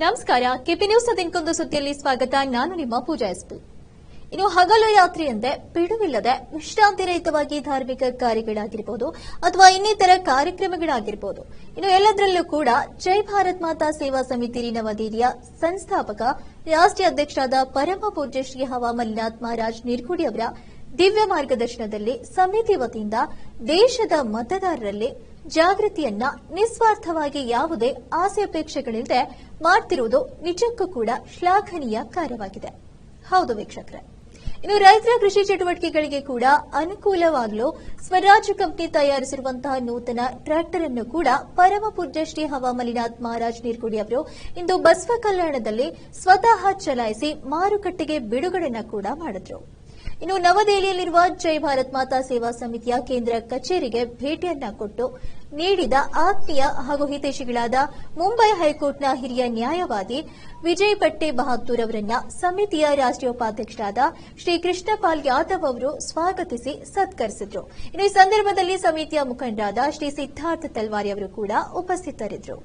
ನಮಸ್ಕಾರ. KP news ದಿನಕ್ಕೊಂದು ಸುದ್ದಿಯಲ್ಲಿ ಸ್ವಾಗತ. ನಾನು ನಿಮ್ಮ ಪೂಜಾ ಎಸ್ಪಿ. ಇನ್ನು ಹಗಲು ರಾತ್ರಿಯಂತೆ ಬಿಡುವಿಲ್ಲದೆ ವಿಶ್ರಾಂತಿ ರಹಿತವಾಗಿ ಧಾರ್ಮಿಕ ಕಾರ್ಯಗಳಾಗಿರಬಹುದು ಅಥವಾ ಇನ್ನಿತರ ಕಾರ್ಯಕ್ರಮಗಳಾಗಿರಬಹುದು, ಇನ್ನು ಎಲ್ಲದರಲ್ಲೂ ಕೂಡ ಜೈ ಭಾರತ್ ಮಾತಾ ಸೇವಾ ಸಮಿತಿ ನವದೆಹಲಿಯ ಸಂಸ್ಥಾಪಕ ರಾಷ್ಟ್ರೀಯ ಅಧ್ಯಕ್ಷರಾದ ಪರಮ ಪೂಜ್ಯ ಶ್ರೀ ಹವಾ ಮಲ್ಲಿನಾಥ್ ಮಹಾರಾಜ್ ನಿರ್ಗುಡಿ ಅವರ ದಿವ್ಯ ಮಾರ್ಗದರ್ಶನದಲ್ಲಿ ಸಮಿತಿ ವತಿಯಿಂದ ದೇಶದ ಮತದಾರರಲ್ಲಿ ಜಾಗೃತಿಯನ್ನ ನಿಸ್ವಾರ್ಥವಾಗಿ ಯಾವುದೇ ಆಸೆ ಅಪೇಕ್ಷೆಗಳಿಲ್ಲದೆ ಮಾಡ್ತಿರುವುದು ನಿಜಕ್ಕೂ ಕೂಡ ಶ್ಲಾಘನೀಯ ಕಾರ್ಯವಾಗಿದೆ. ಹೌದು ವೀಕ್ಷಕರೇ, ಇನ್ನು ರೈತರ ಕೃಷಿ ಚಟುವಟಿಕೆಗಳಿಗೆ ಕೂಡ ಅನುಕೂಲವಾಗಲು ಸ್ವರಾಜ್ಯ ಕಂಪನಿ ತಯಾರಿಸಿರುವಂತಹ ನೂತನ ಟ್ರ್ಯಾಕ್ಟರ್ ಅನ್ನು ಕೂಡ ಪರಮ ಪೂಜ್ಯ ಶ್ರೀ ಹವಾ ಮಲ್ಲಿನಾಥ್ ಮಹಾರಾಜ್ ನಿರ್ಗುಡಿ ಅವರು ಇಂದು ಬಸವ ಕಲ್ಯಾಣದಲ್ಲಿ ಸ್ವತಃ ಚಲಾಯಿಸಿ ಮಾರುಕಟ್ಟೆಗೆ ಬಿಡುಗಡೆನ ಕೂಡ ಮಾಡಿದ್ರು. ಇನ್ನು ನವದೆಹಲಿಯಲ್ಲಿರುವ ಜೈ ಭಾರತ್ ಮಾತಾ ಸೇವಾ ಸಮಿತಿಯ ಕೇಂದ್ರ ಕಚೇರಿಗೆ ಭೇಟಿಯನ್ನ ಕೊಟ್ಟು ನೀಡಿದ ಆತ್ಮೀಯ ಹಾಗೂ ಹಿತೈಷಿಗಳಾದ ಮುಂಬೈ ಹೈಕೋರ್ಟ್ನ ಹಿರಿಯ ನ್ಯಾಯವಾದಿ ವಿಜಯ್ ಪಟ್ಟೆ ಬಹಾದ್ದೂರ್ ಅವರನ್ನ ಸಮಿತಿಯ ರಾಷ್ಟ್ರೀಯ ಉಪಾಧ್ಯಕ್ಷರಾದ ಶ್ರೀ ಕೃಷ್ಣಪಾಲ್ ಯಾದವ್ ಅವರು ಸ್ವಾಗತಿಸಿ ಸತ್ಕರಿಸಿದ್ರು. ಇನ್ನು ಈ ಸಂದರ್ಭದಲ್ಲಿ ಸಮಿತಿಯ ಮುಖಂಡರಾದ ಶ್ರೀ ಸಿದ್ದಾರ್ಥ ತಲ್ವಾರಿ ಅವರು ಕೂಡ ಉಪಸ್ಥಿತರಿದ್ದರು.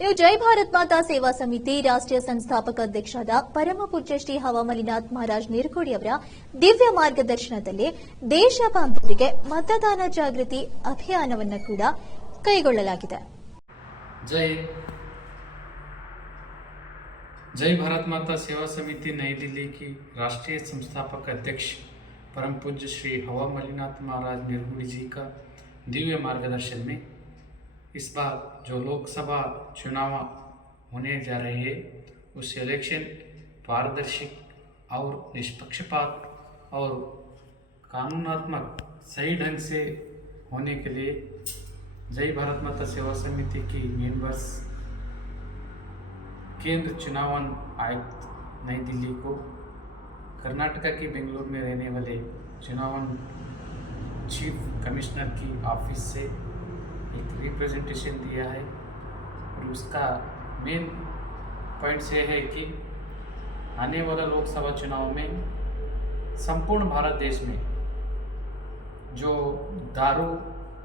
ಇನ್ನು ಜೈ ಭಾರತ್ ಮಾತಾ ಸೇವಾ ಸಮಿತಿ ರಾಷ್ಟ್ರೀಯ ಸಂಸ್ಥಾಪಕ ಅಧ್ಯಕ್ಷರಾದ ಪರಮ ಪೂಜ್ಯ ಶ್ರೀ ಹವಾ ಮಲ್ಲಿನಾಥ್ ಮಹಾರಾಜ್ ನಿರ್ಗುಡಿ ಅವರ ದಿವ್ಯ ಮಾರ್ಗದರ್ಶನದಲ್ಲಿ ದೇಶ ಬಾಂಧವರಿಗೆ ಮತದಾನ ಜಾಗೃತಿ ಅಭಿಯಾನವನ್ನು ಕೂಡ ಕೈಗೊಳ್ಳಲಾಗಿದೆ. जय भारत माता सेवा समिति नई दिल्ली की राष्ट्रीय संस्थापक अध्यक्ष परम पूज्य श्री हवा मल्लीनाथ महाराज निर्गुड़ी जी का दिव्य मार्गदर्शन में इस बार जो लोकसभा चुनाव होने जा रहे हैं उस इलेक्शन पारदर्शी और निष्पक्षपात और कानूनात्मक सही ढंग से होने के लिए जय भारत माता सेवा समिति की मेंबर्स केंद्र चुनाव आयुक्त नई दिल्ली को कर्नाटका के बेंगलुरु में रहने वाले चुनाव चीफ कमिश्नर की ऑफिस से एक रिप्रेजेंटेशन दिया है और उसका मेन पॉइंट ये है कि आने वाला लोकसभा चुनाव में संपूर्ण भारत देश में जो दारू,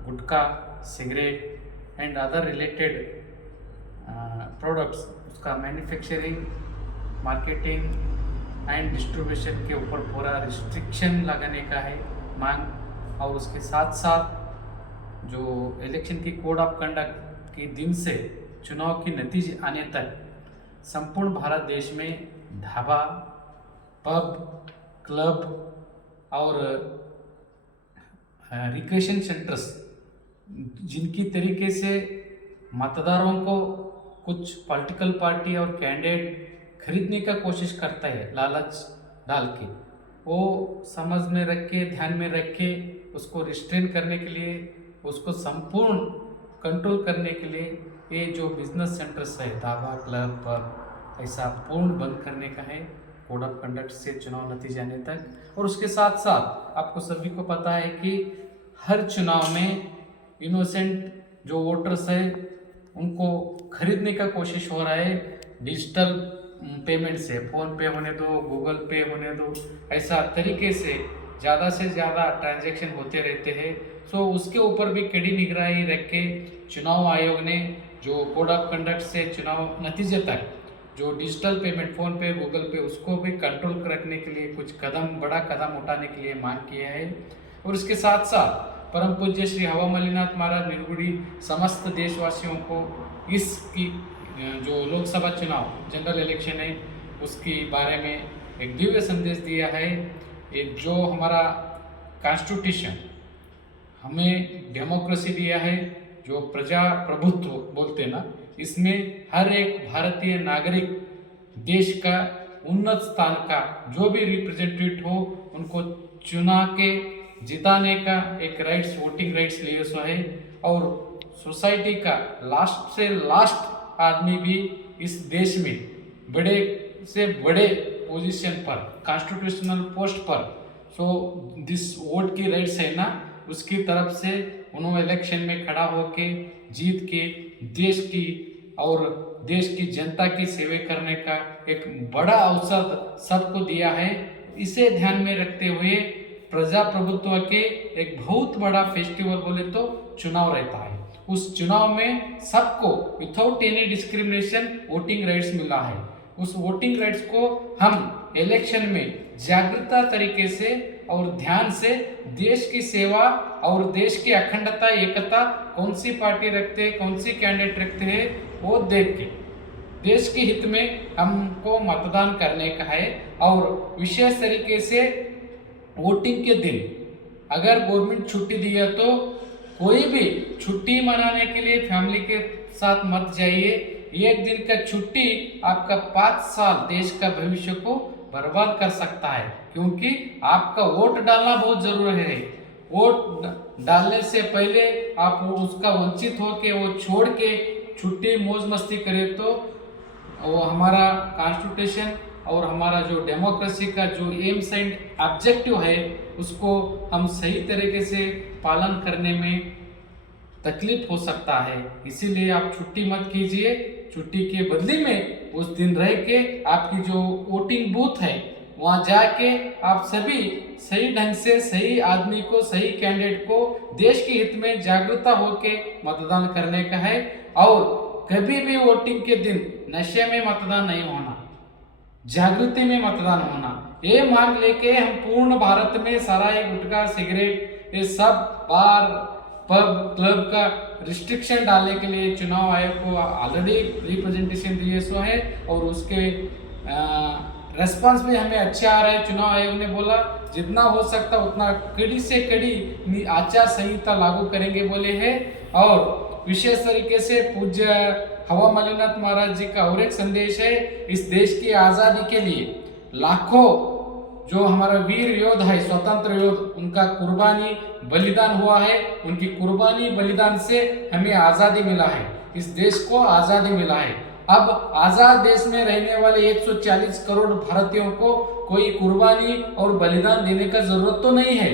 gutkha, cigarette and other related products उसका मैन्युफैक्चरिंग, मार्केटिंग एंड डिस्ट्रीब्यूशन के ऊपर पूरा रिस्ट्रिक्शन लगाने का है मांग, और उसके साथ साथ जो इलेक्शन की कोड ऑफ कंडक्ट के दिन से चुनाव के नतीजे आने तक संपूर्ण भारत देश में ढाबा, पब, क्लब और रिक्रिएशन सेंटर्स जिनकी तरीके से मतदारों को कुछ पॉलिटिकल पार्टी और कैंडिडेट खरीदने का कोशिश करता है लालच डाल के, वो समझ में रख के ध्यान में रख के उसको रिस्ट्रेन करने के लिए, उसको संपूर्ण कंट्रोल करने के लिए ये जो बिजनेस सेंटर्स है ढाबा, क्लब, पब ऐसा पूर्ण बंद करने का है कोड ऑफ कंडक्ट से चुनाव नतीजे आने तक। और उसके साथ साथ आपको सभी को पता है कि हर चुनाव में इनोसेंट जो वोटर्स है उनको खरीदने का कोशिश हो रहा है डिजिटल पेमेंट से, फ़ोन पे होने दो, गूगल पे होने दो, ऐसा तरीके से ज़्यादा ट्रांजैक्शन होते रहते हैं। सो उसके ऊपर भी कड़ी निगरानी रख के चुनाव आयोग ने जो कोड ऑफ कंडक्ट से चुनाव नतीजे तक जो डिजिटल पेमेंट फ़ोन पे, गूगल पे उसको भी कंट्रोल रखने के लिए कुछ बड़ा कदम उठाने के लिए मांग किया है। और इसके साथ साथ परम पूज्य श्री हवा मल्लीनाथ महाराज निर्गुड़ी समस्त देशवासियों को इसकी जो लोकसभा चुनाव जनरल इलेक्शन है उसके बारे में एक दिव्य संदेश दिया है। ये जो हमारा कॉन्स्टिट्यूशन हमें डेमोक्रेसी दिया है, जो प्रजा प्रभुत्व बोलते ना, इसमें हर एक भारतीय नागरिक देश का उन्नत स्थान का जो भी रिप्रेजेंटेटिव हो उनको चुना के जिताने का एक राइट्स, वोटिंग राइट्स लिए सो है। और सोसाइटी का लास्ट से लास्ट आदमी भी इस देश में बड़े से बड़े पोजीशन पर, कॉन्स्टिट्यूशनल पोस्ट पर, सो दिस वोट की राइट्स है ना, उसकी तरफ से उन्होंने इलेक्शन में खड़ा होके जीत के देश की और देश की जनता की सेवा करने का एक बड़ा अवसर सबको दिया है। इसे ध्यान में रखते हुए प्रजाप्रभुत्व के एक बहुत बड़ा फेस्टिवल बोले तो चुनाव रहता है। उस चुनाव में सबको without any discrimination voting rights मिला है। उस वोटिंग राइट्स को हम इलेक्शन में जागरूकता तरीके से और ध्यान से देश की सेवा और देश की अखंडता एकता कौन सी पार्टी रखते हैं, कौन सी कैंडिडेट रखते हैं, वो देख के देश के हित में हमको मतदान करने का है। और विशेष तरीके से वोटिंग के दिन अगर गवर्नमेंट छुट्टी दी है तो कोई भी छुट्टी मनाने के लिए फैमिली के साथ मत जाइए। एक दिन का छुट्टी आपका 5 साल देश का भविष्य को बर्बाद कर सकता है, क्योंकि आपका वोट डालना बहुत जरूरी है। वोट डालने से पहले आप उसका वंचित होके वो छोड़ के छुट्टी मौज मस्ती करें तो वो हमारा कॉन्स्टिट्यूशन और हमारा जो डेमोक्रेसी का जो एम्स एंड ऑब्जेक्टिव है उसको हम सही तरीके से पालन करने में तकलीफ हो सकता है। इसीलिए आप छुट्टी मत कीजिए। छुट्टी के बदले में उस दिन रह के आपकी जो वोटिंग बूथ है वहाँ जाके आप सभी सही ढंग से सही आदमी को, सही कैंडिडेट को देश के हित में जागरूकता होके मतदान करने का है। और कभी भी वोटिंग के दिन नशे में मतदान नहीं होना, जागृति में मतदान होना। ये मांग लेके हम पूर्ण भारत में सराय, गुटखा, सिगरेट, ये सब बार, पब, क्लब का रिस्ट्रिक्शन डालने के लिए चुनाव आयोग को ऑलरेडी रिप्रेजेंटेशन दिए सो है और उसके रेस्पॉन्स भी हमें अच्छे आ रहे हैं। चुनाव आयोग ने बोला जितना हो सकता उतना कड़ी से कड़ी आचार संहिता लागू करेंगे बोले हैं। और विशेष तरीके से पूज्य हवा मलिनाथ महाराज जी का और एक संदेश है, इस देश की आज़ादी के लिए लाखों जो हमारा वीर योद्धा है, स्वतंत्र योद्धा, उनका कुर्बानी बलिदान हुआ है। उनकी कुर्बानी बलिदान से हमें आज़ादी मिला है, इस देश को आज़ादी मिला है। अब आज़ाद देश में रहने वाले 140 करोड़ भारतीयों को कोई कुर्बानी और बलिदान देने का जरूरत तो नहीं है,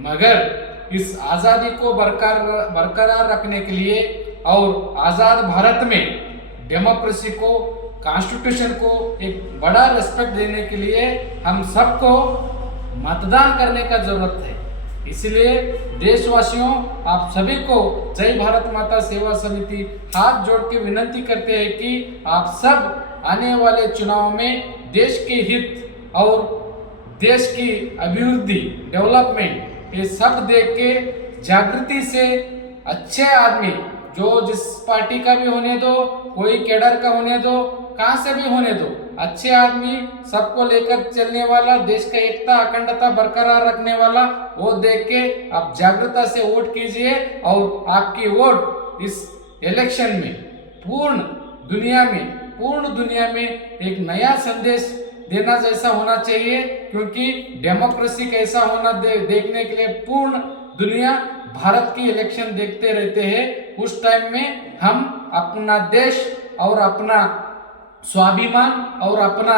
मगर इस आज़ादी को बरकरार रखने के लिए और आज़ाद भारत में डेमोक्रेसी को, कॉन्स्टिट्यूशन को एक बड़ा रिस्पेक्ट देने के लिए हम सबको मतदान करने का जरूरत है। इसलिए देशवासियों, आप सभी को जय भारत माता सेवा समिति हाथ जोड़ के विनती करते हैं कि आप सब आने वाले चुनाव में देश के हित और देश की अभिवृद्धि, डेवलपमेंट, ये सब देख के जागृति से अच्छे आदमी जो जिस पार्टी का भी होने दो, कोई कैडर का होने दो, कहां से भी होने दो, अच्छे आदमी सबको लेकर चलने वाला, देश का एकता अखंडता बरकरार रखने वाला, वो देख के आप जागरूकता से वोट कीजिए। और आपकी वोट इस इलेक्शन में पूर्ण दुनिया में एक नया संदेश देना जैसा होना चाहिए, क्योंकि डेमोक्रेसी कैसा होना देखने के लिए पूर्ण दुनिया भारत की इलेक्शन देखते रहते हैं। उस टाइम में हम अपना देश और अपना ಸ್ವಾಭಿಮಾನ और अपना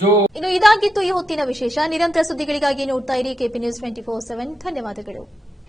जो ಇನ್ನು ಇದಾಗಿತ್ತು ಈ ಹೊತ್ತಿನ ವಿಶೇಷ. ನಿರಂತರ ಸುದ್ದಿಗಳಿಗಾಗಿ ನೋಡ್ತಾ ಇರಿ ಕೆಪಿ ನ್ಯೂಸ್ 24/7. ಧನ್ಯವಾದಗಳು.